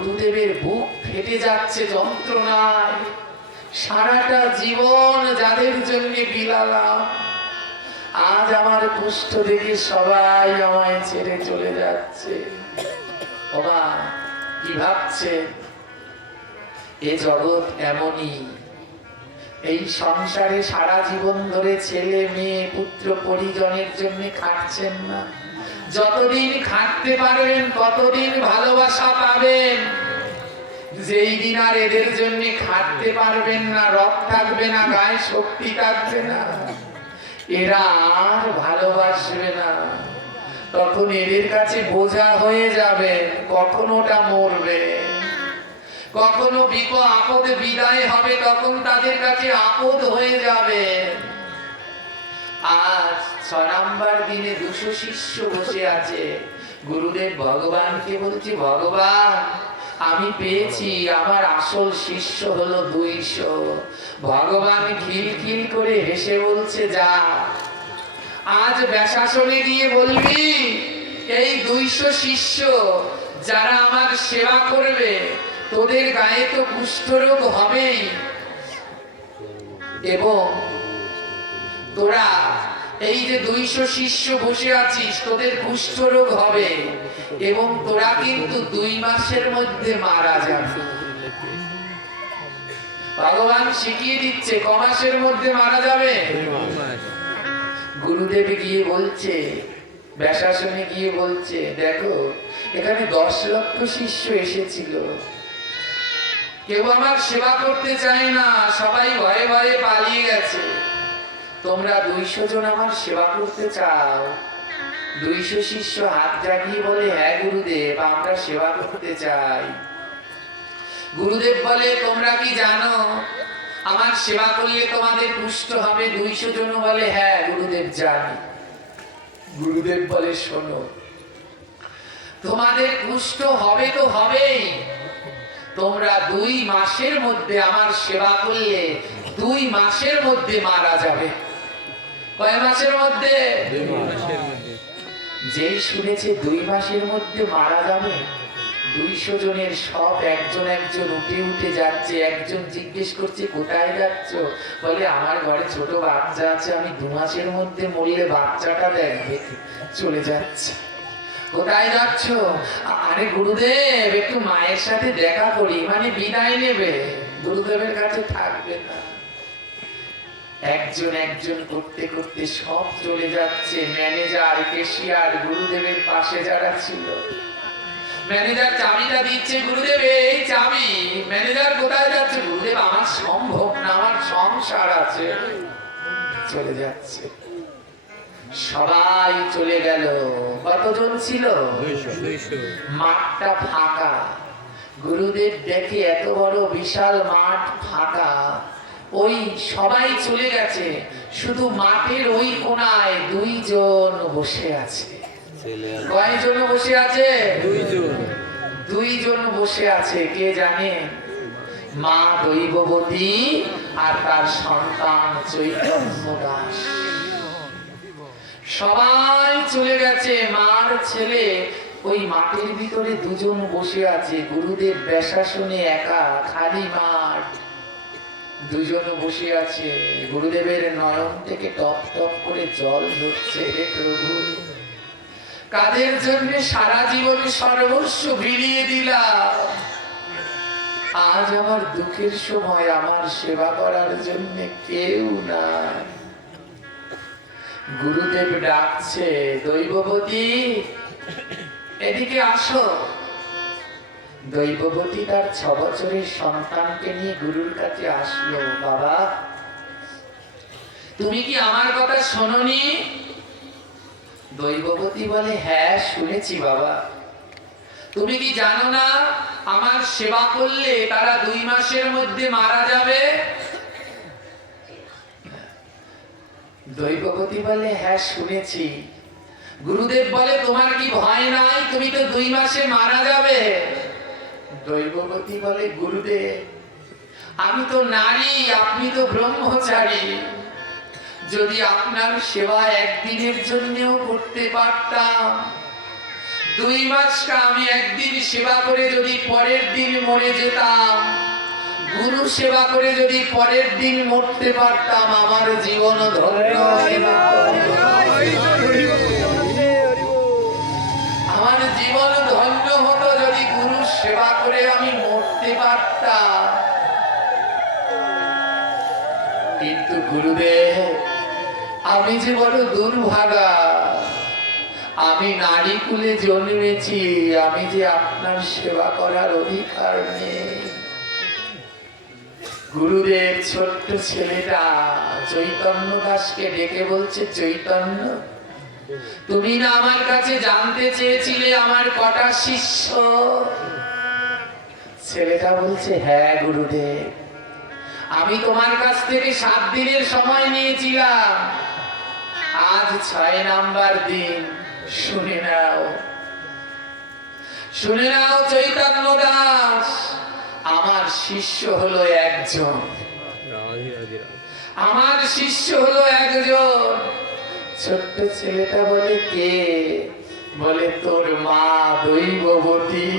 গুরুদেবের বুক ফেটে যাচ্ছে যন্ত্রণায়। সারাটা জীবন যাদের জন্য বিলালাম, আজ আমার কুষ্ঠ দেখে সবাই আমায় ছেড়ে চলে যাচ্ছে। ওমা, কি ভাবছে? এ জগৎ এমনই। এই সংসারে সারা জীবন ধরে ছেলে মেয়ে পুত্র পরিজনের জন্য খাটছেন না। যতদিন খাটতে পারবেন ততদিন ভালোবাসা পাবেন। যেই দিন আর এদের জন্য খাটতে পারবেন না, রব থাকবে না, গায়ে শক্তি থাকবে না, এরা আর ভালোবাসবে না, তখন এদের কাছে বোঝা হয়ে যাবে। কখনো ওটা মরবে, কখনো আপদে বিদায় হবে, তখন তাদের কাছে আপদ হয়ে যাবে। আজ 6 নাম্বার দিনে 200 শিষ্য বসে আছে। গুরুদেব ভগবানকে বলছি, ভগবান আমি পেয়েছি, আমার আসল শিষ্য হলো 200। ভগবান খিলখিল করে হেসে বলছে, যা আজ ব্যাসাসনে গিয়ে বলবি এই 200 শিষ্য যারা আমার সেবা করবে, তোদের গায়ে তো কুষ্ঠরোগ হবেই, এবং তোরা এই যে 200 শিষ্য বসে আছিস, তোদের কুষ্ঠরোগ হবে, এবং তোরা কিন্তু 2 মাসের মধ্যে মারা যাবে। ভগবান শিখিয়ে দিচ্ছে ক মাসের মধ্যে মারা যাবে। গুরুদেব গিয়ে বলছে, ব্যাসাসনে গিয়ে বলছে, দেখো এখানে 10 লক্ষ শিষ্য এসেছিল, কেউ আমার সেবা করতে চায় না, সবাই ভয়ে ভয়ে পালিয়ে গেছে। তোমরা 200 জন আমার সেবা করতে চাও? 200 শিষ্য হাত জাগিয়ে বলে, হ্যাঁ গুরুদেব, আমরা সেবা করতে চাই। গুরুদেব বলে, তোমরা কি জানো আমার সেবা করলে তোমাদের কুষ্ঠ হবে? 200 জন বলে, হ্যাঁ গুরুদেব জানি। গুরুদেব বলে, শোনো, তোমাদের কুষ্ঠ হবে তো হবেই, তোমরা 2 মাসের মধ্যে আমার সেবা করলে 2 মাসের মধ্যে মারা যাবে। কয় মাসের মধ্যে? 2 মাসের মধ্যে। যেই শুনেছে 2 মাসের মধ্যে মারা যাবে, 200 জনের সব একজন একজন উঠে উঠে যাচ্ছে। একজন জিজ্ঞেস করছে, কোথায় যাচ্ছ? বলে, আমার ঘরে ছোট বাচ্চা আছে, আমি 2 মাসের মধ্যে মরলে বাচ্চাটা দেখবে, চলে যাচ্ছে। কোথায় যাচ্ছ? আরে গুরুদেব, একটু মায়ের সাথে দেখা করি, মানে বিদায় নেবে, গুরুদেবের কাছে থাকবে না। একজন একজন করতে করতে সব চলে যাচ্ছে। ম্যানেজার, ক্যাশিয়ার, গুরুদেবের পাশে যারা ছিল, ম্যানেজার চাবিটা দিচ্ছে, গুরুদেব এই চাবি। ম্যানেজার, কোথায় যাচ্ছে? গুরুদেব, আমার সম্ভব না, আমার সংসার আছে। চলে যাচ্ছে, সবাই চলে গেল। কতজন ছিল? 200। মাঠটা ফাঁকা। গুরুদেব দেখে এত বড় বিশাল মাঠ ফাঁকা, ওই সবাই চলে গেছে, শুধু মাঠের ওই কোনায় 2 জন বসে আছে। কয়জন বসে আছে? 2 জন বসে আছে। কে জানে? মা দৈববতী আর তার সন্তান চৈতন্য দাস। সবাই চলে গেছে, মার ছেলে ওই মাঠের ভিতরে 2 জন বসে আছে। গুরুদেব ব্যাসাসনে একা, খালি মাঠ, 2 জন বসে আছে। গুরুদেবের নয়ন থেকে টপ টপ করে জল ঝরছে। হে প্রভু, কাদের জন্য সারা জীবন সর্বস্ব বিলিয়ে দিলাম, আজ আমার দুঃখের সময় আমার সেবা করার জন্য কেউ নাই। গুরুদেব ডাকছে, দৈববতী এদিকে আসো। দৈববতী তার 6 বছরের সন্তানকে নিয়ে গুরুর কাছে আসলো। বাবা, তুমি কি আমার কথা শোনোনি? দৈববতী বলে, হ্যাঁ শুনেছি বাবা। তুমি কি জানো না আমার সেবা করলে তারা 2 মাসের মধ্যে মারা যাবে? দৈববতী বলে, হ্যাঁ শুনেছি। গুরুদেব বলে, তোমার কি ভয় নাই? তুমি তো 2 মাসে মারা যাবে। দৈববতী বলে, গুরুদেব আমি তো নারী, আপনি তো ব্রহ্মচারী, যদি আপনার সেবা একদিনের জন্যও করতে পারতাম, 2 মাসটা আমি একদিন সেবা করে যদি পরের দিন মরে যেতাম, গুরু সেবা করে যদি পরের দিন মরতে পারতাম, আমার জীবন ধন্য ছিল। আমার জীবন ধন্য হতো যদি গুরু সেবা করে আমি মরতে পারতাম। কিন্তু গুরুদেব, আমি যে বড় দুর্ভাগা, আমি নারী কুলে জন্মেছি, আমি যে আপনার সেবা করার অধিকার নেই। গুরুদেব ছোট্ট ছেলেটা চৈতন্য দাসকে ডেকে বলছে, চৈতন্য, তুমি না আমার কাছে জানতে চেয়েছিলে আমার কটা শিষ্য? ছেলেটা বলছে, হ্যাঁ গুরুদেব, আমি তোমার কাছ থেকে 7 দিনের সময় নিয়েছিলাম, আজ 6 নাম্বার দিন। শুনে নাও, শুনে নাও চৈতন্য দাস, আমার শিষ্য হলো একজন, আমার শিষ্য হলো একজন। ছোট্ট ছেলেটা বলে, কে? বলে, তোর মা দৈববতী।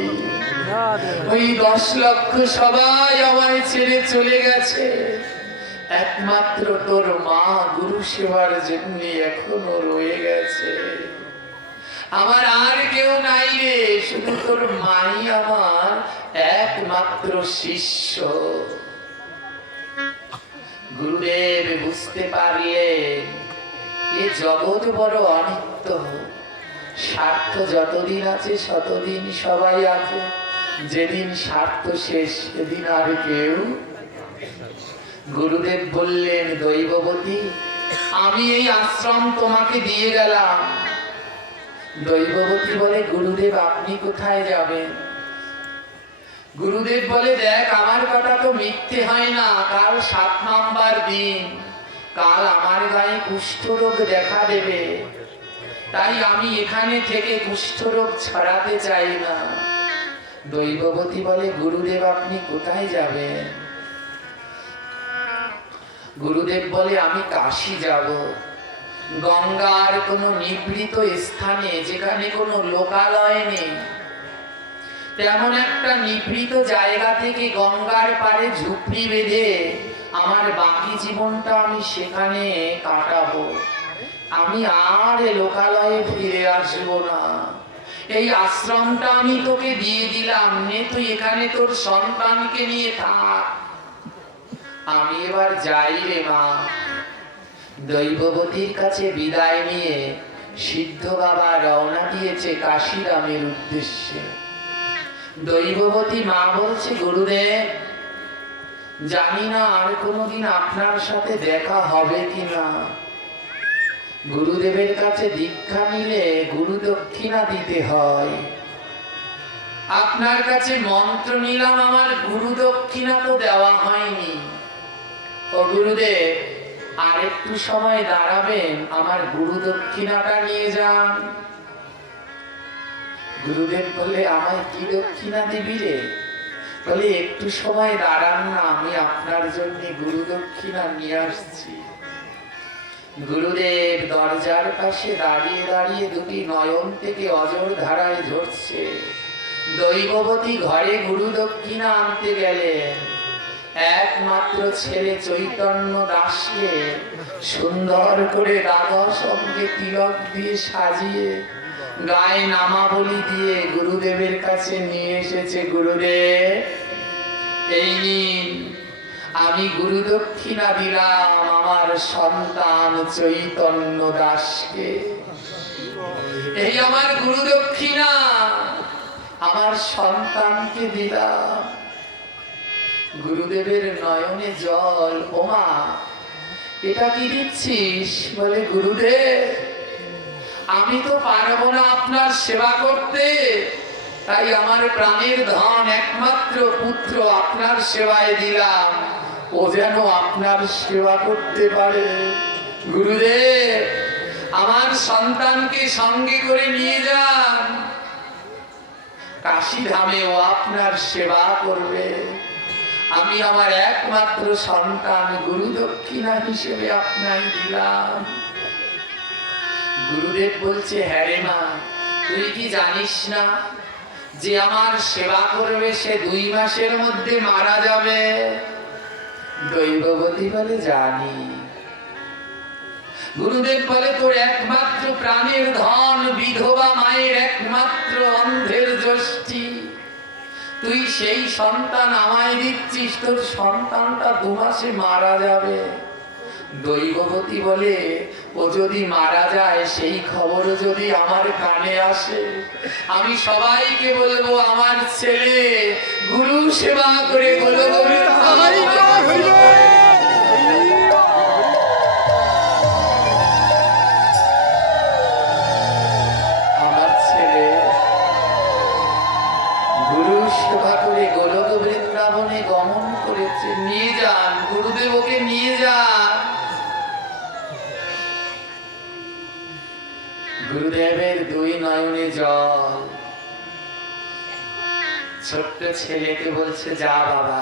ওই 10 লক্ষ সবাই আমায় ছেড়ে চলে গেছে, একমাত্র তোর মা গুরু সেবার জন্য এখনো রয়ে গেছে। আমার আর কেউ নাই রে, শুধু তোর মাই আমার একমাত্র শিষ্য। গুরুদেব বুঝতে পারলেন এ জগৎ বড় অনিত্য, স্বার্থ যতদিন আছে ততদিন সবাই আছে, যেদিন স্বার্থ শেষ সেদিন আর কেউ। গুরুদেব বললেন, দৈববতী, আমি এই আশ্রম তোমাকে দিয়ে গেলাম। দৈববতী বলে, গুরুদেব আপনি কোথায় যাবেন? গুরুদেব বলে, দেখ, আমার কথা তো মিথ্যে হয় না, কাল 7 নাম্বার দিন, কাল আমার গায়ে কুষ্ঠরোগ দেখা দেবে, তাই আমি এখানে থেকে কুষ্ঠরোগ ছড়াতে চাই না। দৈববতী বলে, গুরুদেব আপনি কোথায় যাবেন? গুরুদেব বলে, আমি কাশী যাব। গঙ্গার কোনো নিভৃত স্থানে, যেখানে কোনো লোকালয় নেই, তেমন একটা নিভৃত জায়গা থেকে গঙ্গার পাড়ে ঝুপড়ি বেঁধে আমার বাকি জীবনটা আমি সেখানে কাটাবো। আমি আর লোকালয়ে ফিরে আসবো না। এই আশ্রমটা আমি তোকে দিয়ে দিলাম, নে তুই এখানে তোর সন্তানকে নিয়ে থাক, আমি এবার যাই রে মা। দৈববতীর কাছে বিদায় নিয়ে সিদ্ধ বাবা রওনা দিয়েছে কাশীরামের উদ্দেশ্যে। দৈববতী মা বলছে, গুরুদেব, জানি না আর কোনোদিন আপনার সাথে দেখা হবে কিনা। গুরুদেবের কাছে দীক্ষা নিলে গুরু দক্ষিণা দিতে হয়, আপনার কাছে মন্ত্র নিলাম, আমার গুরু দক্ষিণা তো দেওয়া হয়নি। ও গুরুদেব, আর একটু সময় দাঁড়াবেন, আমার গুরু দক্ষিণাটা নিয়ে যান। গুরুদেব বলে, আমায় কি দক্ষিণা দিবি রে? বলে, একটু সময় দাঁড়ান না, আমি আপনার জন্য গুরু দক্ষিণা নিয়ে আসছি। গুরুদেব দরজার পাশে দাঁড়িয়ে দাঁড়িয়ে দুটি নয়ন থেকে অজর ধারায় ঝরছে। দৈববতী ঘরে গুরু দক্ষিণা আনতে গেলেন। একমাত্র ছেলে চৈতন্য দাসকে সুন্দর করে দাদা সঙ্গে তিলক দিয়ে সাজিয়ে গায়ে নামাবলি দিয়ে গুরুদেবের কাছে নিয়ে এসেছে। গুরুদেব, এই নিন, আমি গুরু দক্ষিণা দিলাম আমার সন্তান চৈতন্য দাসকে। এই আমার গুরু দক্ষিণা আমার সন্তানকে দিলাম। গুরুদেবের নয়নে জল। ওমা, এটা কি দিচ্ছিস? বলে, গুরুদেব, আমি তো পারবো না আপনার সেবা করতে, তাই আমার প্রাণের ধন একমাত্র পুত্র আপনার সেবায় দিলাম, ও যেন আপনার সেবা করতে পারে। গুরুদেব, আমার সন্তানকে সঙ্গে করে নিয়ে যান, কাশী ধামে ও আপনার সেবা করবে। আমি আমার একমাত্র সন্তান গুরু দক্ষিণা হিসেবে আপনাই দিলাম। গুরুদেব বলছে, হ্যাঁ রে মা, তুই কি জানিস না যে আমার সেবা করবে সে 2 মাসের মধ্যে মারা যাবে? দৈববতী বলে, জানি। গুরুদেব বলে, তোর একমাত্র প্রাণের ধন, বিধবা মায়ের একমাত্র অন্ধের যষ্টি, তুই সেই সন্তান আমায় দিচ্ছিস, তোর সন্তানটা 2 মাসে মারা যাবে। দৈববতী বলে, ও যদি মারা যায় সেই খবর যদি আমার কানে আসে, আমি সবাইকে বলবো আমার ছেলে গুরু সেবা করে আমার ছেলে গুরু সেবা করে গোলক বৃন্দাবনে গমন করেছে। নিয়ে যান গুরুদেব, ওকে নিয়ে যান। গুরুদেবের 2 নয়নে জল। ছোট্ট ছেলেকে বলছে, যা বাবা,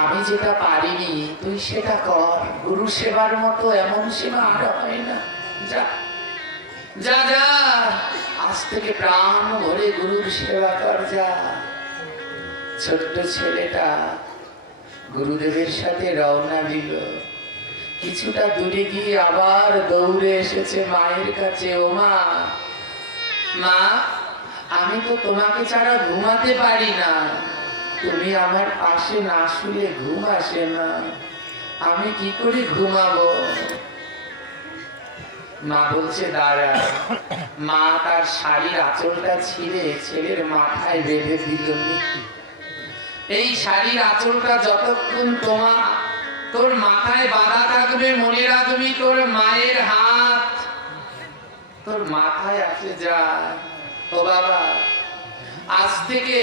আমি যেটা পারিনি তুই সেটা কর। গুরু সেবার মতো এমন সেবা আর হয় না। যা যা যা, আজ থেকে প্রাণ ভরে গুরুর সেবা কর, যা। ছোট্ট ছেলেটা গুরুদেবের সাথে রওনা দিল। কিছুটা দূরে গিয়ে আবার দৌড়ে এসেছে মায়ের কাছে। ও মা, মা, আমি তো তোমাকে ছাড়া ঘুমাতে পারি না, তুমি আমার পাশে না শুলে ঘুম আসে না, আমি কি করে ঘুমাবো? মা বলছে, দাঁড়া। মা তার শাড়ির আঁচলটা ছিঁড়ে ছেলের মাথায় বেঁধে দিল। এই শাড়ির আঁচলটা যতক্ষণ তোর মাথায় বাঁধা থাকবে, মনে রাখবি তোর মায়ের হাত তোর মাথায় আসে যায়। ও বাবা, আজ থেকে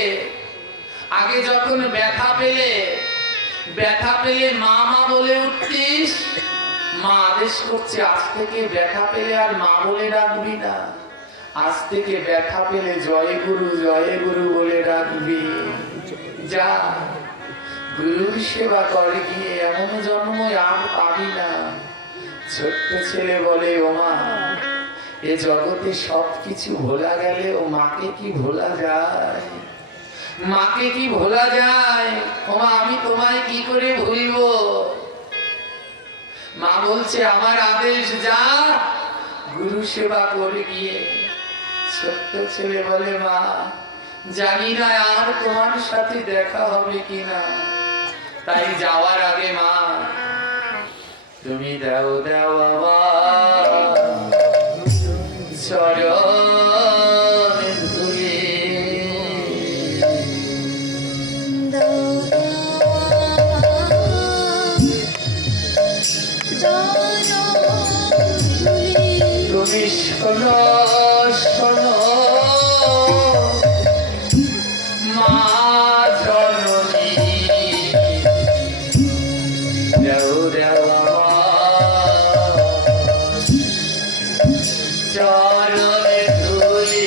আগে যখন ব্যথা পেলে মা মা বলে উঠতিস, মা আদেশ করছে আজ থেকে ব্যথা পেলে আর মা বলে ডাকবি না, আজ থেকে ব্যথা পেলে জয় গুরু বলে ডাকবি। যা, গুরুর সেবা করে গিয়ে, এমন জন্ম আর পাবি না। ছোট্ট ছেলে বলে, ও মা, এ জগতে সবকিছু ভোলা গেলে ও মাকে কি ভোলা যায়? মাকে কি ভোলা যায়? ও মা, আমি তোমায় কি করে ভুলবো? মা বলছে, আমার আদেশ, যা গুরু সেবা করে গিয়ে। ছোট্ট ছেলে বলে, মা, জানি না আর তোমার সাথে দেখা হবে কিনা, তাই যাওয়ার আগে মা তুমি দাও আমার চরণের ধুলি। তুমি শোনো শোনো মা জননী, দেও দেও চরণে ধুলি।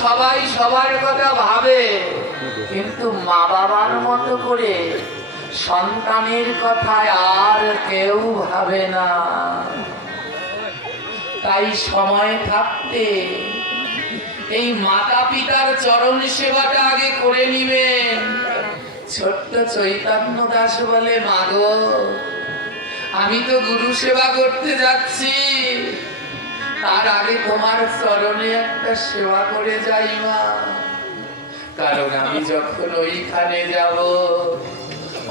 সবাই সবার কথা ভাবে, কিন্তু মা বাবার মতো করে সন্তানের কথায় আর কেউ ভাবে না। তাই সময় থাকতে এই মাতা পিতার চরণ সেবাটা আগে করে নিবেন। ছোট্ট চৈতন্য দাস বলে, মাগো আমি তো গুরু সেবা করতে যাচ্ছি, তার আগে তোমার চরণে একটা সেবা করে যাই মা, কারণ আমি যখন ওইখানে যাব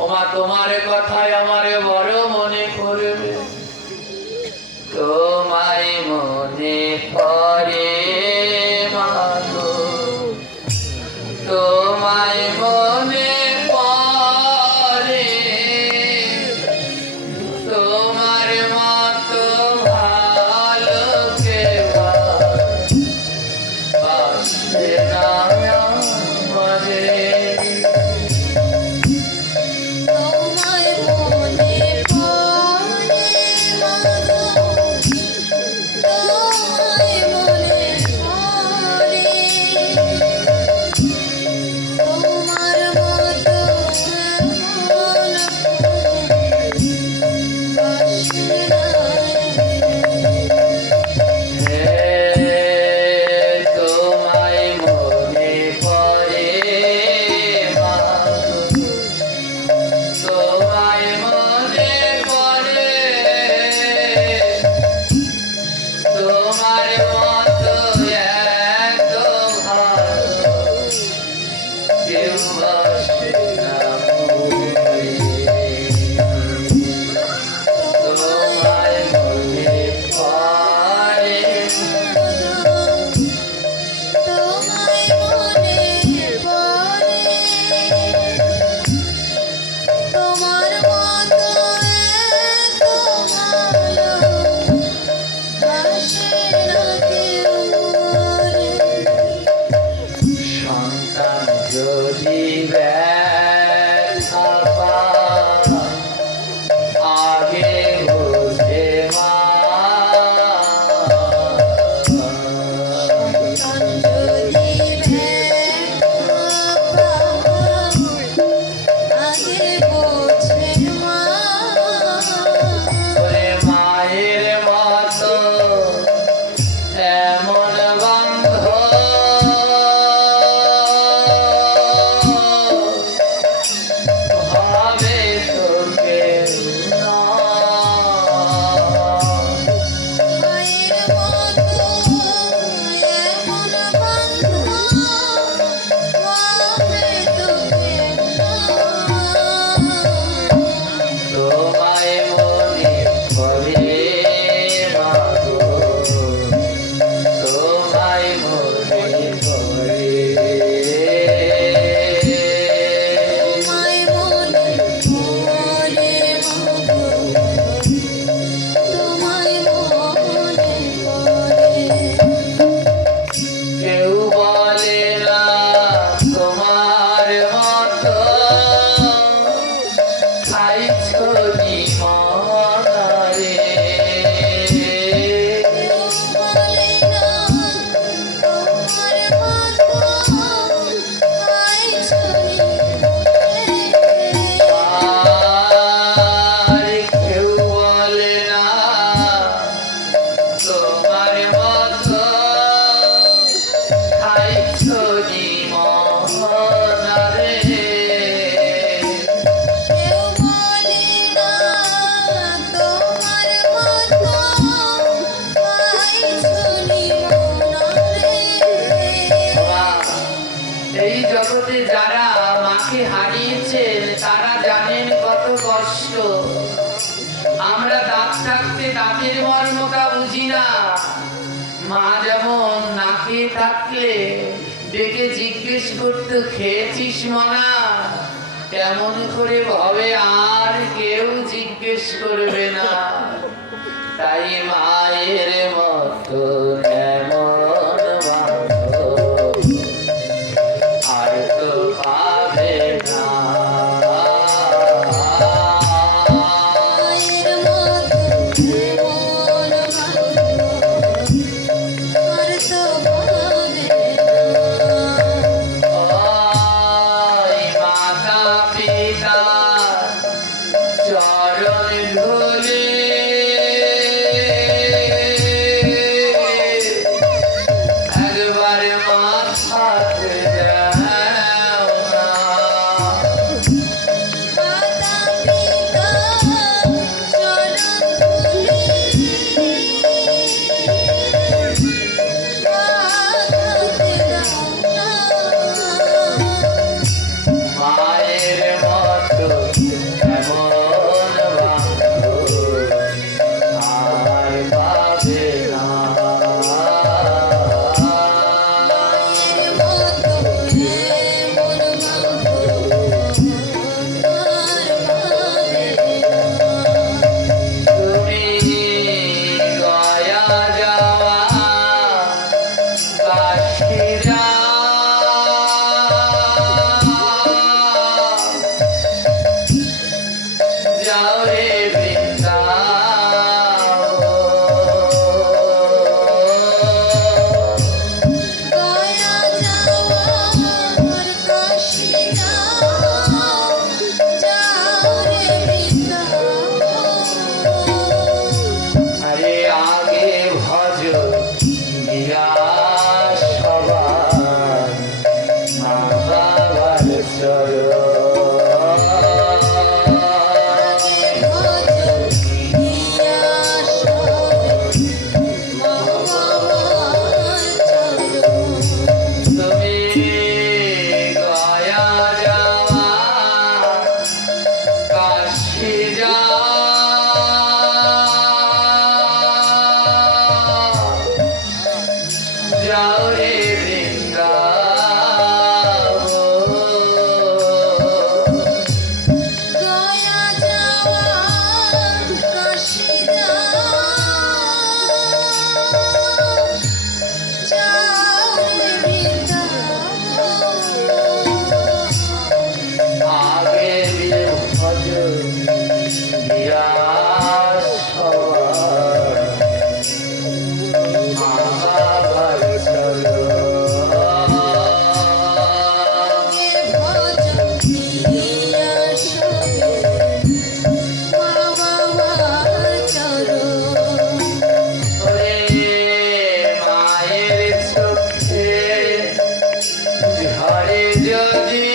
ওমা তোমার কথায় আমারে বড় মনে করবে। তোমায় মনে পড়ে মাগো, তোমায় মনে পড়ে, তোমার মতো ভালো কেউ বাসে না আমারে। আমরা দাঁত থাকতে দাঁতের মর্মটা বুঝি না। মা যেমন না খেয়ে থাকলে ডেকে জিজ্ঞেস করতে খেয়েছিস মনা, তেমন করে ভাবে আর কেউ জিজ্ঞেস করবে না। তাই মায়ের মতো এমন আর তো পাবে না। মাতা পিতা চরণ ধুলি একবার মাথাতে দাও না। মাতা পিতা চরণ ধুলি মাথাতে দাও না। মায়ের মতো এমন বান্ধব আর পাবে না। মায়ের মতো এমন বান্ধব আর পাবে না। তুমি গয়া যাওয়া কাশিরা যাও রে বৃন্দাবন। গয়া যাওয়ার কাশিরা যাও রে বৃন্দাবন। আরে আগে ভজ গিয়া সবার মা বাবার চরণ। আগে ভজন দিয়া সবে মা বাবার চরণ। তুমি গয়া যাওয়া কাশী যাও রে বৃন্দাবন। গয়া যাওয়ার কাশিরা যাও রে বৃন্দাবন। আগে দিয়ে ভজ গিয়া সবার মা বাবার চরণ। আগে ভজন দিয়া সবে মা বাবার চরণ। ওরে মায়ের চোখে ঝরে যদি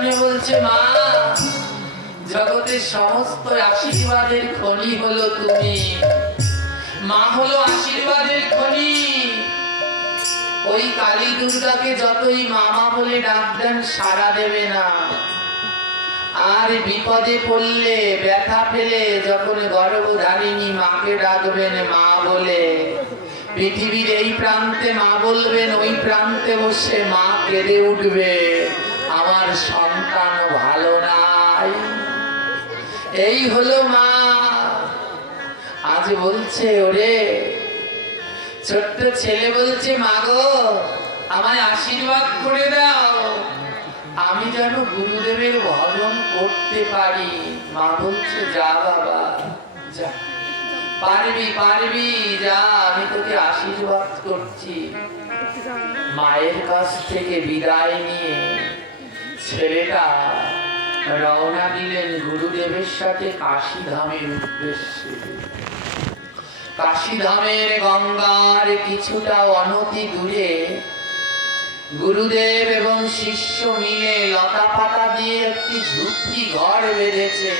চরণে বলছে, মা, জগতের সমস্ত আশীর্বাদের খনি হলো তুমি। মা হলো আশীর্বাদের খনি। ওই কালী দুর্গাকে যতই মামা বলে ডাক দেন, সাড়া দেবে না। আর বিপদে পড়লে, ব্যথা পেলে যখন গর্ভধারিণী মাকে ডাকবেন মা বলে, পৃথিবীর এই প্রান্তে মা বলবেন, ওই প্রান্তে বসে মা কেঁদে উঠবে, আমার সন্তান ভালো নাই। এই হলো মা। আজ বলছে, ওরে ছোট্ট ছেলে বলছে, মা গো, আমায় আশীর্বাদ করে দাও, আমি যেন গুরুদেবের ভজন করতে পারি। মা বলছে, যা বাবা, যা, পারবি পারবি, যা, আমি তোকে আশীর্বাদ করছি। মায়ের কাছ থেকে বিদায় নিয়ে ছেলেটা রওনা দিলেন গুরুদেবের সাথে কাশীধামের উদ্দেশ্যে। কাশীধামের গঙ্গার কিছুটা অনতি দূরে গুরুদেব এবং শিষ্য মিলে লতা পাতা দিয়ে একটি ঝুপড়ি ঘর বেঁধেছে।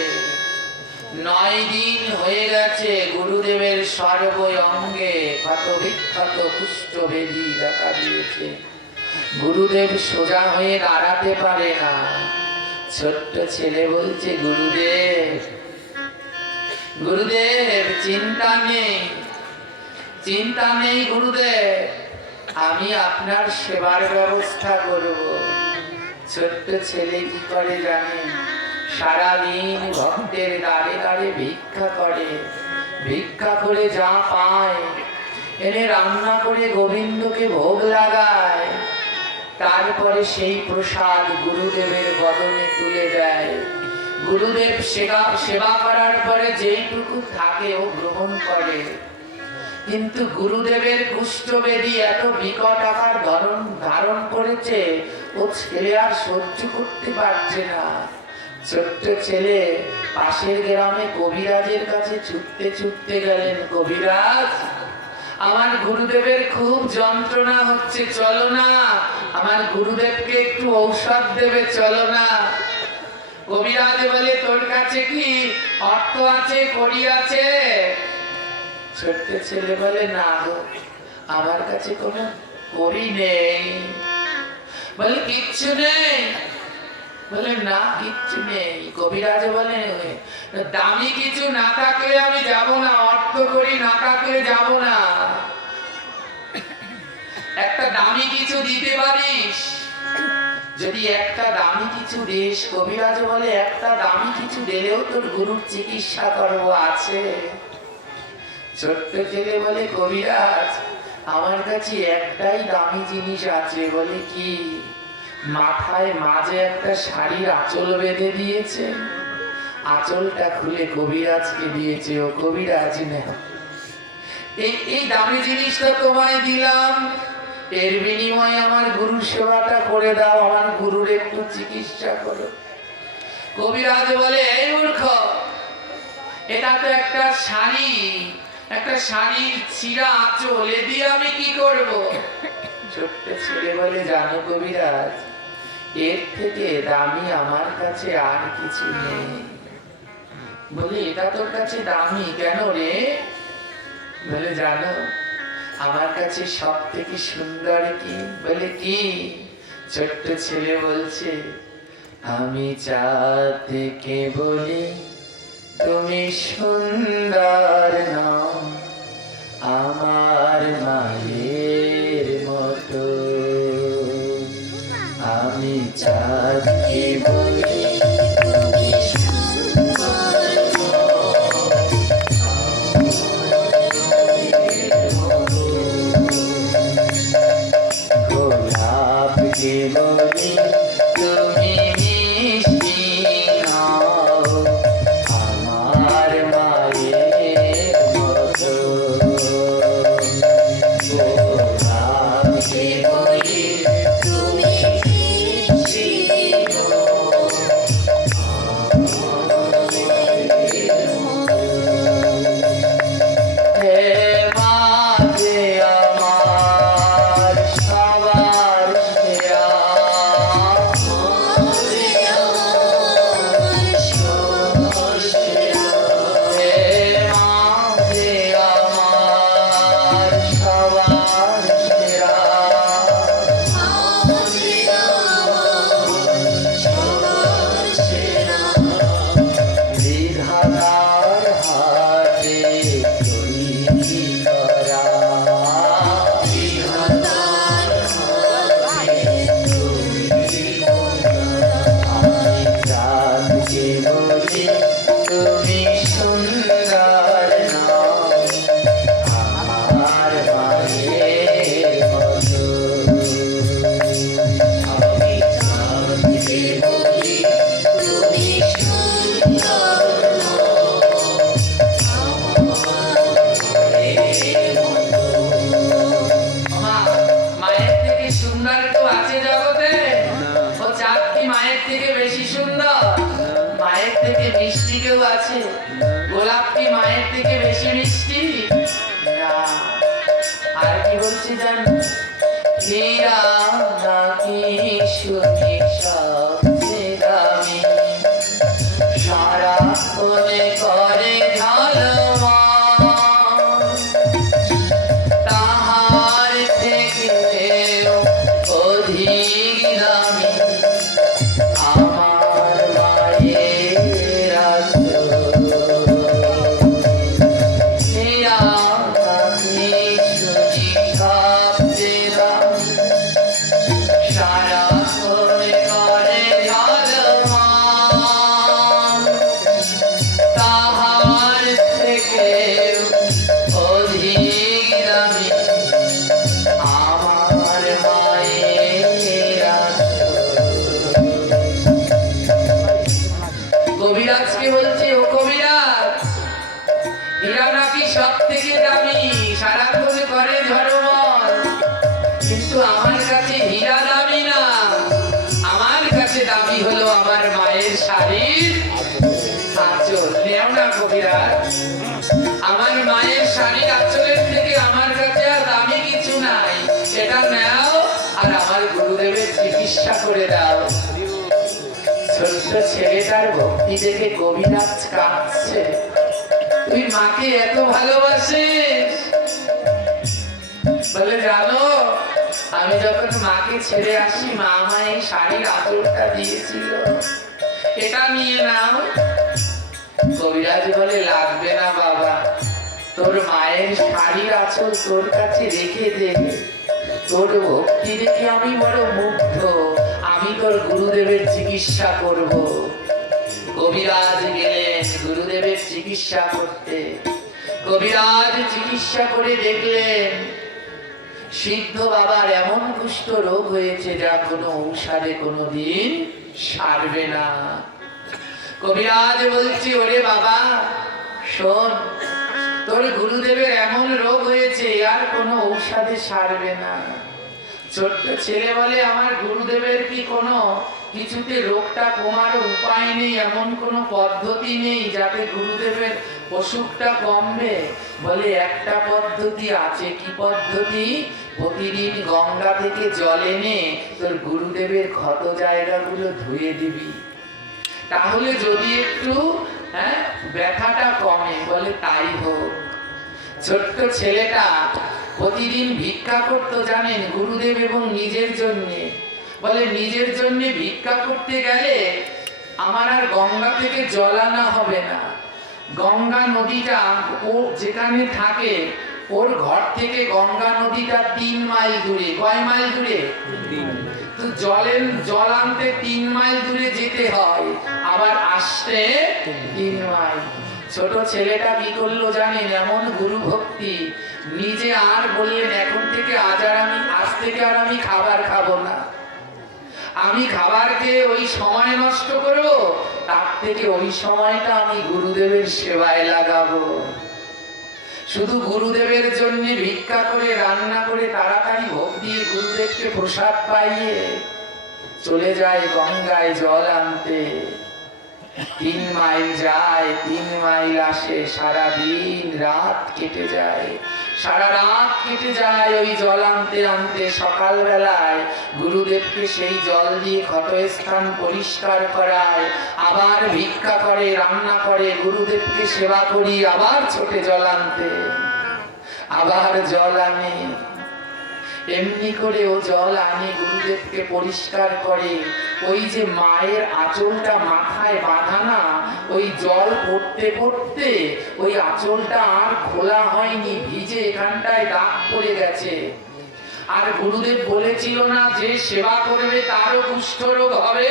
9 দিন হয়ে গেছে গুরুদেবের সর্ব অঙ্গে ক্ষত বিক্ষত কুষ্ঠবেদী দেখা দিয়েছে। গুরুদেব সোজা হয়ে দাঁড়াতে পারে না। ছোট্ট ছেলে বলছে, গুরুদেব, গুরুদেব, চিন্তা নেই, চিন্তা নেই গুরুদেব, আমি আপনার সেবার ব্যবস্থা করব। ছোট্ট ছেলে কি করে জানেন? সারাদিন ভক্তের দাঁড়ে দাঁড়ে ভিক্ষা করে। ভিক্ষা করে যা পায় এনে রান্না করে গোবিন্দকে ভোগ লাগায়। তারপরে সেই প্রসাদ গুরুদেবের বদনে তুলে দেয়। গুরুদেব সেবা করার পরে যেইটুকু থাকে ও গ্রহণ করে। কিন্তু গুরুদেবের কুষ্ঠবেদী এত বিকট আকার ধারণ করেছে, ও ছেলে আর সহ্য করতে পারছে না। ছোট্ট ছেলে পাশের গ্রামে কবিরাজের কাছে ছুটতে ছুটতে গেলেন। কবিরাজ, আমার গুরুদেবের খুব যন্ত্রণা হচ্ছে, চলো না, আমার গুরুদেবকে একটু ঔষধ দেবে, চলো না। কবিরাজ বলে, তোর কাছে কি অর্থ আছে, কড়ি আছে? ছোট্ট ছেলে বলে, না গো, আমার কাছে কোনো কড়ি নেই। বলে, কিচ্ছু নেই? বলে, না, কিচ্ছু নেই। কবিরাজ বলে, দামি কিছু না থাকলে আমি যাব না, অর্থ করি না থাকলে যাব না। একটা দামি কিছু দিতে পারিস? যদি একটা দামি কিছু দিস, কবিরাজ বলে, একটা দামি কিছু দিলেও তোর গুরুর চিকিৎসা করবো, আছে। ছোট্ট ছেলে বলে, কবিরাজ, আমার কাছে একটাই দামি জিনিস আছে। বলে, কি? মাথায় মাঝে একটা শাড়ির আঁচল বেঁধে দিয়েছে, আঁচলটা খুলে কবিরাজকে দিয়েছে। ও কবিরাজ, নেও, এই দামি জিনিসটা তোমায় দিলাম, এর বিনিময়ে আমার গুরু সেবাটা করে দাও, আমার গুরুর একটু চিকিৎসা করো। কবিরাজ বলে, এই মূর্খ, এটা তো একটা শাড়ি, একটা শাড়ির ছিঁড়া আঁচল, এ দিয়ে আমি কি করব? ছোট্ট ছেলে বলে, জানো কবিরাজ, এর থেকে দামি আমার কাছে আর কিছু নেই। বলে, এটা তোর কাছে দামি কেন রে? বলে, জানো আমার কাছে সব থেকে সুন্দর কি? বলে, কি? ছোট্ট ছেলে বলছে, আমি চাঁদ থেকে বলি তুমি সুন্দর নাও, আমার মায়ের মতো। আমি চাঁদকে বলি তুমি সুন্দর নাও, গোলাপকে বলি তুমি মিষ্টি নাও, আমার মায়ের মতো। বেশি সুন্দর? মায়ের থেকে মিষ্টি কেউ আছে? গোলাপ কি মায়ের থেকে বেশি মিষ্টি? না। আর কি বলছি জানো? হীরা নাকি শুনি সবচেয়ে দামি, সারাক্ষণে করে ঝলমল, তাহার থেকেও অধিক দামি আমার মায়ের আঁচল। হীরা নাকি শুনি সবচেয়ে দামি, সারাক্ষণে করে ঝলমল, তাহার থেকেও অধিক দামি আমার মায়ের আঁচল। কবিরাজকে বলছে, ও কবিরাজ, হীরা নাকি সব থেকে দামি, সারাক্ষণে করে ঝলমল, কিন্তু আমার কাছে হীরা দামি না, আমার কাছে দামি হলো আমার মায়ের শাড়ির আঁচল। নেও না কবিরাজ, আমার মায়ের শাড়ির আঁচলের থেকে আমার কাছে আর দামি কিছু নাই, এটা নাও আর আমার গুরুদেবের চিকিৎসা করে দাও। ছোট্ট ছেলেটার ভক্তি দেখে কবিরাজ কাঁদছে। তুই মাকে এত ভালোবাসিস? বলে, জানো, আমি যখন মাকে ছেড়ে আসি মা আমায় এই শাড়ির আঁচলটা দিয়েছিল, এটা নিয়ে নাও। কবিরাজ বলে, লাগবে না বাবা, তোর মায়ের শাড়ির আঁচল তোর কাছে রেখে দে, তোর ভক্তি দেখে আমি বড় মুগ্ধ, আমি তোর গুরুদেবের চিকিৎসা করব। কবিরাজ গেলেন গুরুদেবের চিকিৎসা করতে। কবিরাজ চিকিৎসা করে দেখলেন সিদ্ধ বাবার এমন কুষ্ঠ রোগ হয়েছে যা কোনো ঔষধে কোনোদিন সারবে না। কবিরাজ বলছি, ওরে বাবা শোন, তোর গুরুদেবের এমন রোগ হয়েছে আর কোনো ঔষধে সারবে না। ছোট্ট ছেলে বলে, আমার গুরুদেবের কি কোনো কিছুতে রোগটা কমার উপায় নেই, এমন কোনো পদ্ধতি নেই যাতে গুরুদেবের অসুখটা কমবে? বলে, একটা পদ্ধতি আছে। কি পদ্ধতি? প্রতিদিন গঙ্গা থেকে জল এনে তোর গুরুদেবের ক্ষত জায়গাগুলো ধুয়ে দিবি, তাহলে যদি একটু ব্যথাটা কমে। বলে, তাই হোক। ছোট্ট ছেলেটা প্রতিদিন ভিক্ষা করতো জানেন, গুরুদেব এবং নিজের জন্যে। বলে, নিজের জন্যে ভিক্ষা করতে গেলে আমার আর গঙ্গা থেকে জল আনা হবে না, গঙ্গা নদীটা ও যেখানে থাকে ওর ঘর থেকে গঙ্গা নদীটা 3 মাইল দূরে। কয় মাইল দূরে? তো জল আনতে 3 মাইল দূরে যেতে হয়, আবার আসতে 3 মাইল। ছোট ছেলেটা কি করলো জানেন? এমন গুরু ভক্তি, নিজে আর বললেন, এখন থেকে আজ থেকে আর আমি খাবার খাবো না, আমি খাবার খেয়ে ওই সময় নষ্ট করব, তার থেকে ওই সময়টা আমি গুরুদেবের সেবায় লাগাবো। শুধু গুরুদেবের জন্য ভিক্ষা করে রান্না করে তাড়াতাড়ি ভোগ দিয়ে গুরুদেবকে প্রসাদ পাইয়ে চলে যায় গঙ্গায় জল আনতে। 3 মাইল যায়, 3 মাইল আসে, সারা দিন রাত কেটে যায়, সারা রাত কেটে যায় ওই জল আনতে আনতে। সকাল বেলায় গুরুদেবকে সেই জল দিয়ে ক্ষতস্থান পরিষ্কার করায়, আবার ভিক্ষা করে, রান্না করে, গুরুদেবকে সেবা করি, আবার ছোটে জল আনতে, আবার জল আনে। এমনি করে ও জল আনে, গুরুদেবকে পরিষ্কার করে। ওই যে মায়ের আঁচলটা মাথায় বাঁধা না, ওই জল পড়তে পড়তে ওই আঁচলটা আর খোলা হয়নি, ভিজে এখানটায় দাগ পড়ে গেছে। আর গুরুদেব বলেছিল না, যে সেবা করবে তারও কুষ্ঠরোগ হবে?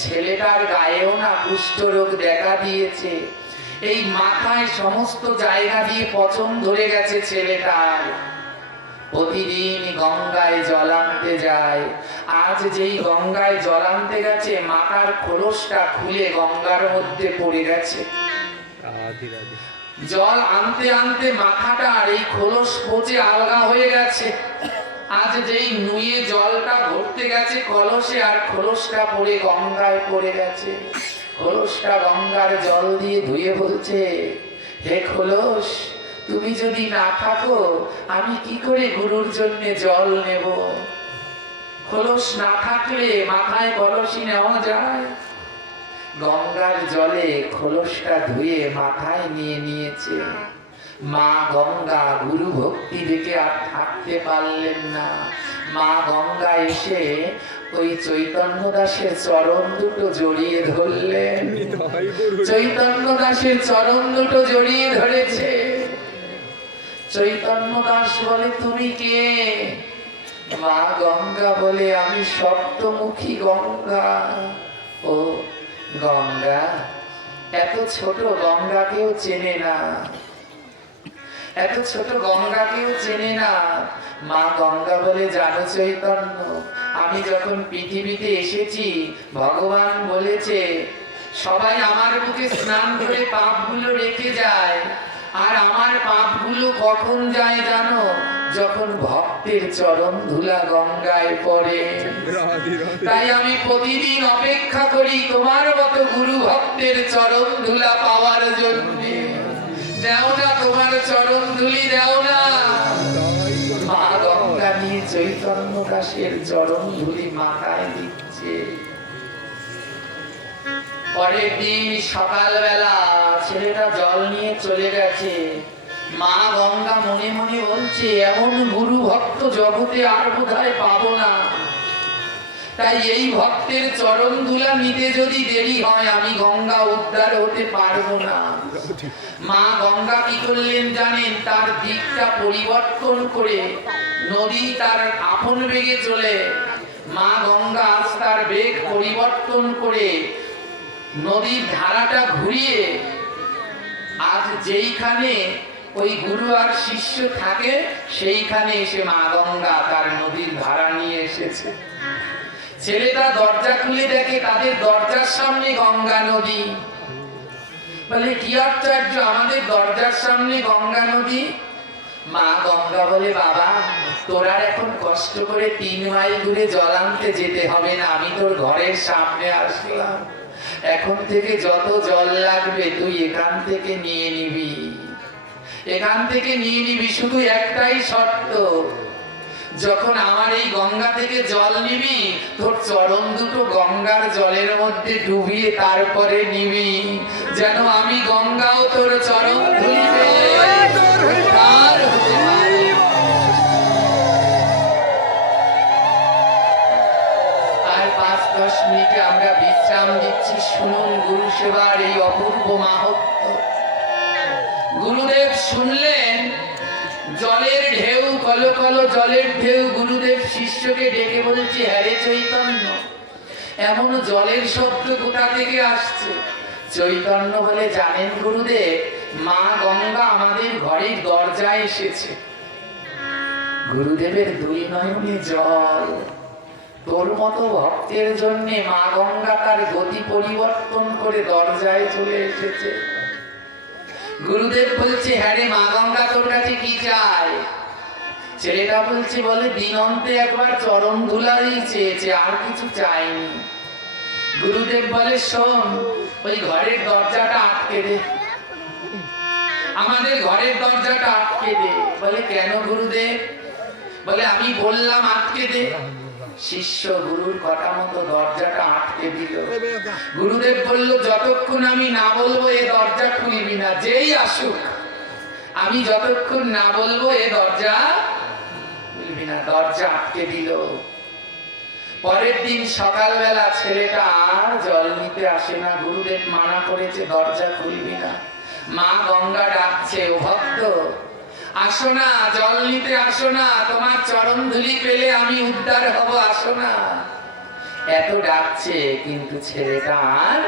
ছেলেটার গায়েও না কুষ্ঠরোগ দেখা দিয়েছে, এই মাথায় সমস্ত জায়গা দিয়ে পচন ধরে গেছে ছেলেটার। প্রতিদিন গঙ্গায় জল আনতে যায়। আজ যেই গঙ্গায় জল আনতে গেছে, মাথার খোলসটা খুলে গঙ্গার মধ্যে পড়ে গেছে। জল আনতে আনতে মাথাটা আর এই খোলস পচে আলগা হয়ে গেছে। আজ যেই নুয়ে জলটা ভরতে গেছে কলসে, আর খোলসটা পড়ে গঙ্গায় পড়ে গেছে। খোলসটা গঙ্গার জল দিয়ে ধুয়ে বলছে, হে খোলস, তুমি যদি না থাকো আমি কি করে গুরুর জন্য জল নেব? খোলস না থাকলে মাথায় কলসি নেওয়া যায়? গঙ্গার জলে খোলসটা ধুয়ে মাথায় নিয়ে নিয়েছে। মা গঙ্গা গুরু ভক্তি দেখে আর থাকতে পারলেন না। মা গঙ্গা এসে ওই চৈতন্য দাসের চরণ দুটো জড়িয়ে ধরলেন। চৈতন্য দাসের চরণ দুটো জড়িয়ে ধরেছে। চৈতন্য দাস বলে, তুমি কে? মা গঙ্গা বলে, আমি সপ্তমুখী গঙ্গা। ও গঙ্গা, এত ছোট গঙ্গাকেও চেনে না, এত ছোট গঙ্গাকেও চেনে না। মা গঙ্গা বলে, জানো চৈতন্য, আমি যখন পৃথিবীতে এসেছি ভগবান বলেছে সবাই আমার বুকে স্নান করে পাপগুলো রেখে যায়। আর আমার পাপগুলো কখন যায় জানো? যখন ভক্তের চরণ ধুলা গঙ্গায় পড়ে। তাই আমি প্রতিদিন অপেক্ষা করি তোমার মতো গুরু ভক্তের চরণ ধুলা পাওয়ার জন্য। দাও না তোমার চরণ ধুলি, দাও না। মা গঙ্গা নিয়ে চৈতন্য দাসের চরণ ধুলি মাথায় দিচ্ছে। পরের দিন সকালবেলা ছেলেটা জল নিয়ে চলে গেছে। মা গঙ্গা মনে মনে বলছে, এমন গুরু ভক্ত জগতে আর বোধহয় পাবো না। তাই এই ভক্তের চরণ ধুলা নিতে যদি দেরি হয় আমি গঙ্গা উদ্ধার হতে পারবো না। মা গঙ্গা কি করলেন জানেন? তার দিকটা পরিবর্তন করে নদী তার আপন বেগে চলে। মা গঙ্গা আজ তার বেগ পরিবর্তন করে নদীর ধারাটা ঘুরিয়ে আজ যেইখানে ওই গুরু আর শিষ্য থাকে সেইখানে এসে মা গঙ্গা তার নদীর ধারা নিয়ে এসেছে। ছেলেটা দরজা খুলে দেখে তাদের দরজার সামনে গঙ্গা নদী। বলে, কি আশ্চর্য, আমাদের দরজার সামনে গঙ্গা নদী? মা গঙ্গা বলে, বাবা তোর আর এখন কষ্ট করে 3 মাইল দূরে জল আনতে যেতে হবে না, আমি তোর ঘরের সামনে আসলাম। এখন থেকে যত জল লাগবে তুই এখান থেকে নিয়ে নিবি, এখান থেকে নিয়ে নিবি। শুধু একটাই শর্ত, যখন আমার এই গঙ্গা থেকে জল নিবি তোর চরণ দুটো গঙ্গার জলের মধ্যে ডুবিয়ে তারপরে নিবি, যেন আমি গঙ্গাও তোর চরণ ধুলিবে উদ্ধার হতে পারি। আর 5-10 মিনিটে আমরা বিশ্রাম দিচ্ছি। শুনুন গুরু সেবার এই অপূর্ব মাহাত্ম্য। গুরুদেব শুনলেন জলের ঢেউ, কলো কলো জলের ঢেউ। গুরুদেব শিষ্যকে ডেকে বলছে, হ্যারে চৈতন্য, এমন জলের শব্দ কোথা থেকে আসছে? চৈতন্য বলে, জানেন গুরুদেব, মা গঙ্গা আমাদের ঘরের দরজায় এসেছে। গুরুদেবের 2 নয়নে জল। তোর মতো ভক্তের জন্য মা গঙ্গা তার গতি পরিবর্তন করে দরজায় চলে এসেছে। গুরুদেব বলছে, হ্যাঁ রে মা গঙ্গা, তোর কাছে কি চাই? ছেলেটা বলছে, বলে দিন অন্তে একবার চরণ ধুলাই চেয়েছে, আর কিছু চাইনি। গুরুদেব বলে, শোন, ওই ঘরের দরজাটা আটকে দে, আমাদের ঘরের দরজাটা আটকে দে। বলে, কেন গুরুদেব? বলে, আমি বললাম আটকে দে। শিষ্য গুরুর কথা মতো দরজাটা আটকে দিল। গুরুদেব বলল, যতক্ষণ আমি না বলবো এ দরজা খুলবি না, যেই আসুক আমি যতক্ষণ না বলবো এ দরজা খুলবি না। দরজা আটকে দিল। পরের দিন সকালবেলা ছেলেটা আর জল নিতে আসে না। গুরুদেব মানা করেছে দরজা খুলবি না। মা গঙ্গা ডাকছে, ও ভক্ত আসো না, জল নিতে আসো না, তোমার চরণ ধুলি পেলে আমি উদ্ধার হব, আসো না। এত ডাকছে কিন্তু ছেলেটা আর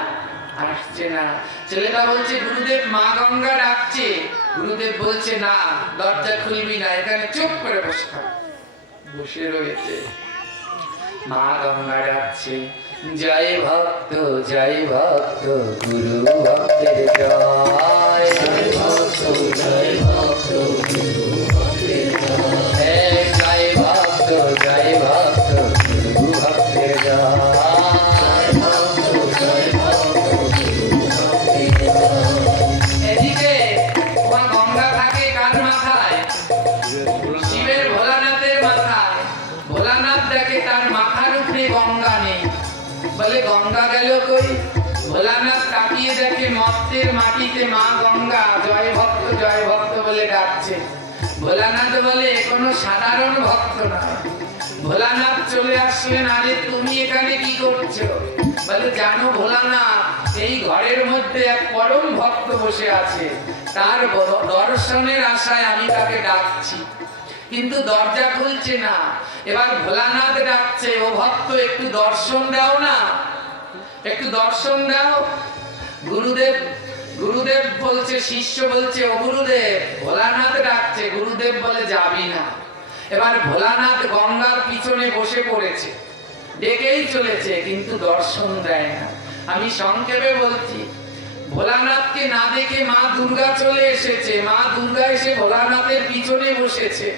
আসছে না। ছেলেটা বলছে, গুরুদেব মা গঙ্গা ডাকছে। গুরুদেব বলছে, না, দরজা খুলবি না, এখানে চুপ করে বসে থাক। বসে রয়েছে। মা গঙ্গা ডাকছে, জয় ভক্ত গুরু ভক্তের জয়, জয় ভক্ত গুরু ভক্তের জয়, জয় ভক্ত ভোলানাথ তাকিয়ে দেখে মর্তের মাটিতে মা গঙ্গা জয় ভক্ত বলে ডাকছে। ভোলানাথ বলে এ কোনো সাধারণ ভক্ত নয়। ভোলানাথ চলে আসলেন, আরে তুমি এখানে কি করছো? বলে জানো ভোলানাথ, এই ঘরের মধ্যে এক পরম ভক্ত বসে আছে, তার দর্শনের আশায় আমি তাকে ডাকছি, কিন্তু দরজা খুলছে না। এবার ভোলানাথ ডাকছে, ও ভক্ত একটু দর্শন দাও না, একটু দর্শন দাও। গুরুদেব বলছে, শিষ্য বলছে ও গুরুদেব, ভোলানাথ ডাকছে। গুরুদেব বলে যাবি না। এবার ভোলানাথ গঙ্গার পিছনে বসে পড়েছে, ডেকেই চলেছে কিন্তু দর্শন দেয় না। আমি সংক্ষেপে বলছি, ভোলানাথকে না দেখে মা দুর্গা চলে এসেছে। মা দুর্গা এসে ভোলানাথের পিছনে বসেছে,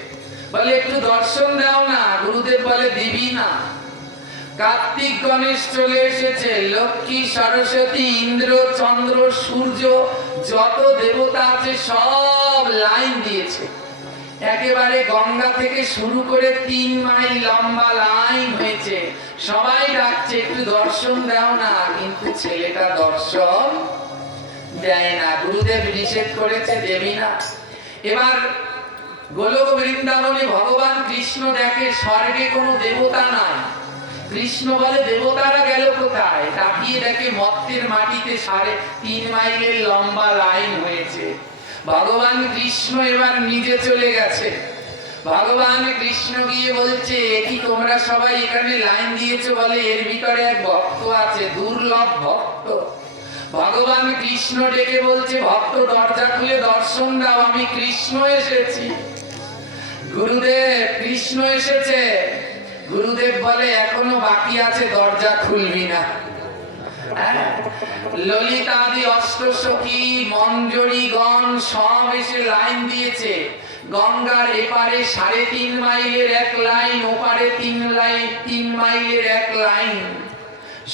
বলে একটু দর্শন দাও না। গুরুদেব বলে দিবি না। কার্তিক গণেশ চলে এসেছে, লক্ষ্মী সরস্বতী ইন্দ্র চন্দ্র সূর্য যত দেবতা আছে সব লাইন দিয়েছে, একেবারে গঙ্গা থেকে শুরু করে 3 মাইল লম্বা লাইন হয়েছে। সবাই ডাকছে একটু দর্শন দাও না, কিন্তু ছেলেটা দর্শন দেয় না। গুরুদেব নিষেধ করেছে, দেবী না। এবার গোলক বৃন্দাবনে ভগবান কৃষ্ণ দেখে স্বর্গে কোনো দেবতা নাই। কৃষ্ণ বলে দেবতারা গেল কোথায়? তাকিয়ে দেখে মর্তের মাটিতে 3.5 মাইলের লম্বা লাইন হয়েছে। ভগবান কৃষ্ণ এবার নিজে চলে গেছে। ভগবান কৃষ্ণ গিয়ে বলছে, কি তোমরা সবাই এখানে লাইন দিয়েছো? বলে এর ভিতরে এক ভক্ত আছে, দুর্লভ ভক্ত। ভগবান কৃষ্ণ ডেকে বলছে, ভক্ত দরজা খুলে দর্শন দাও, আমি কৃষ্ণ এসেছি। গুরুদেব, কৃষ্ণ এসেছে। গুরুদেব বলে এখনো বাকি আছে, দরজা খুলবি না। ললিতাদি অষ্টসখী মঞ্জরীগণ সব এসে লাইন দিয়েছে। গঙ্গার এপারে 3.5 মাইলের এক লাইন, ওপারে 3 মাইলের এক লাইন।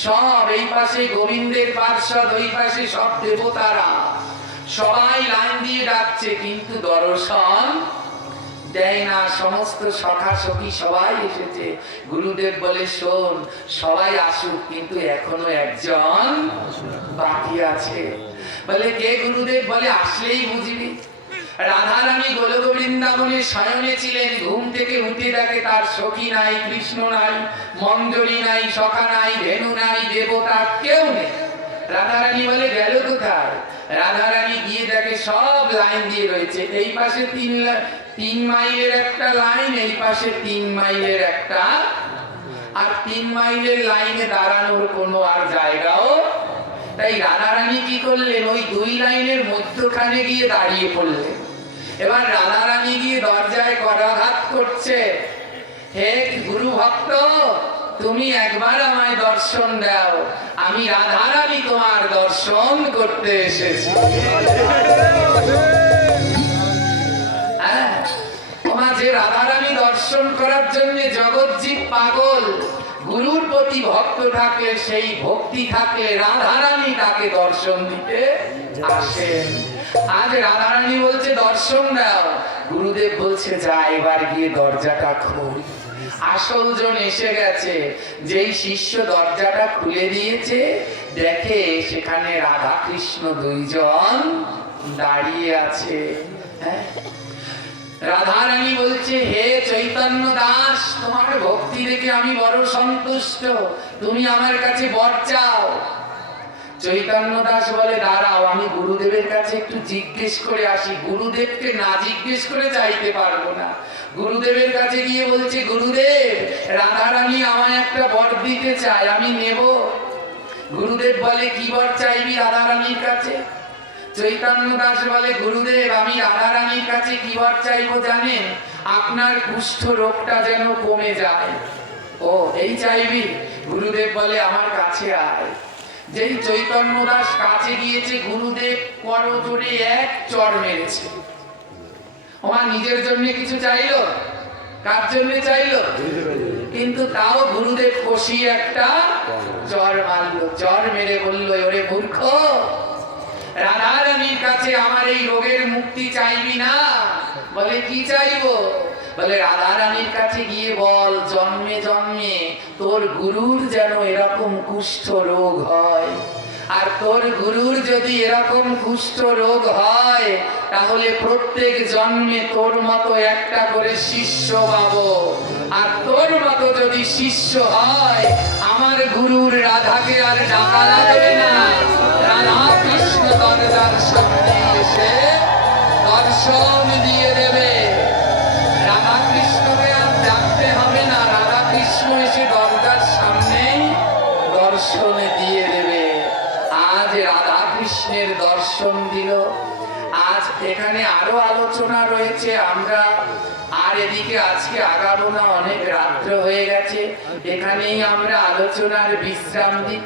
সব এই পাশে গোবিন্দের পার্ষদ, ওই পাশে সব দেবতারা, সবাই লাইন দিয়ে ডাকছে, কিন্তু দর্শন দেয় না। সমস্ত সখা সখী সবাই এসেছে। গুরুদেব বলে শোন, সবাই আসুক, কিন্তু এখনো একজন বাকি আছে। বলে কে? গুরুদেব বলে আসলেই বুঝবি। রাধারানী গোলক বৃন্দাবনে শয়নে ছিলেন, ঘুম থেকে উঠে দেখে তার সখী নাই, কৃষ্ণ নাই, মঞ্জরী নাই, সখা নাই, ধেনু নাই, দেবতা কেউ নেই। রাধারানী বলে গেল কোথায়? রাধারানী গিয়ে দেখে সব লাইন দিয়ে রয়েছে। এই পাশে 3 মাইলের একটা লাইন, এই পাশে 3 মাইলের একটা, আর 3 মাইলের লাইনে দাঁড়ানোর কোনো আর জায়গাও। তাই রাধারানী কি করলেন? ওই 2 লাইনের মধ্যখানে গিয়ে দাঁড়িয়ে পড়লেন। এবার রাধারানী গিয়ে দরজায় করাঘাত করছে, হে গুরু ভক্ত, তুমি একবার আমায় দর্শন দাও, আমি রাধারানী তোমার দর্শন করতে এসেছি। যে রাধারানী দর্শন করার জন্য জগৎজীব পাগল, গুরুর প্রতি ভক্ত থাকলে, সেই ভক্তি থাকলে রাধারানী তাকে দর্শন দিতে আসেন। আজ রাধারানী বলছে দর্শন দাও। গুরুদেব বলছে যা, এবার গিয়ে দরজাটা খোল। আসল জন এসে গেছে। যেই শিষ্য দরজাটা খুলে দিয়েছে, দেখে সেখানে রাধা কৃষ্ণ 2 জন দাঁড়িয়ে আছে। রাধারানী বলছে, হে চৈতন্য দাস, তোমার ভক্তি দেখে আমি বড় সন্তুষ্ট, তুমি আমার কাছে বর চাও। চৈতন্য দাস বলে দাঁড়াও, আমি গুরুদেবের কাছে একটু জিজ্ঞেস করে আসি। গুরুদেবকে না জিজ্ঞেস করে চাইতে পারবো না। গুরুদেবের কাছে গিয়ে বলছে, গুরুদেব, রাধারানী আমায় একটা বর দিতে চায়, আমি নেব। গুরুদেব বলে, কি বর চাইবি রাধারানীর কাছে? চৈতন্য দাস বলে, গুরুদেব, আমি রাধারানীর কাছে কি বর চাইবো জানেন? আপনার কুষ্ঠ রোগটা যেন কমে যায়। ও, এই চাইবি? গুরুদেব বলে, আমার কাছে আয়। যেই চৈতন্য দাস কাছে গিয়েছে, গুরুদেব করজোড়ে এক চড় মেরেছে। ওমা নিজের জন্য কিছু চাইলো? কার জন্য চাইলো? কিন্তু তাও গুরুদেব কষিয়ে একটা চড় মারলো। চড় মেরে বলল, ওরে মূর্খ, রাধারানীর কাছে আমার এই রোগের মুক্তি চাইবি না? বলে কি চাইবো? বলে রাধারানীর কাছে গিয়ে বল, জন্মে জন্মে তোর গুরুর যেন এরকম কুষ্ঠ রোগ হয়। আর তোর গুরুর যদি এরকম কুষ্ঠ রোগ হয় তাহলে প্রত্যেক জন্মে তোর মতো একটা করে শিষ্য পাবো। আর তোর মতো যদি শিষ্য হয় আমার গুরুর রাধাকে আর ডাকা লাগবে না, রাধা কৃষ্ণ দরজার সামনে এসে দর্শন দিয়ে দেবে। রাধা কৃষ্ণকে আর ডাকতে হবে না, রাধা কৃষ্ণ এসে দরজার সামনেই দর্শন দিয়ে দেবে। আজ রাধা কৃষ্ণের দর্শন দিল। আজ এখানে আরো আলোচনা রয়েছে, আমরা আর এদিকে আজকে আগাবো না, অনেক রাত্র হয়ে গেছে। এখানেই আমরা আলোচনার বিশ্রাম দিই।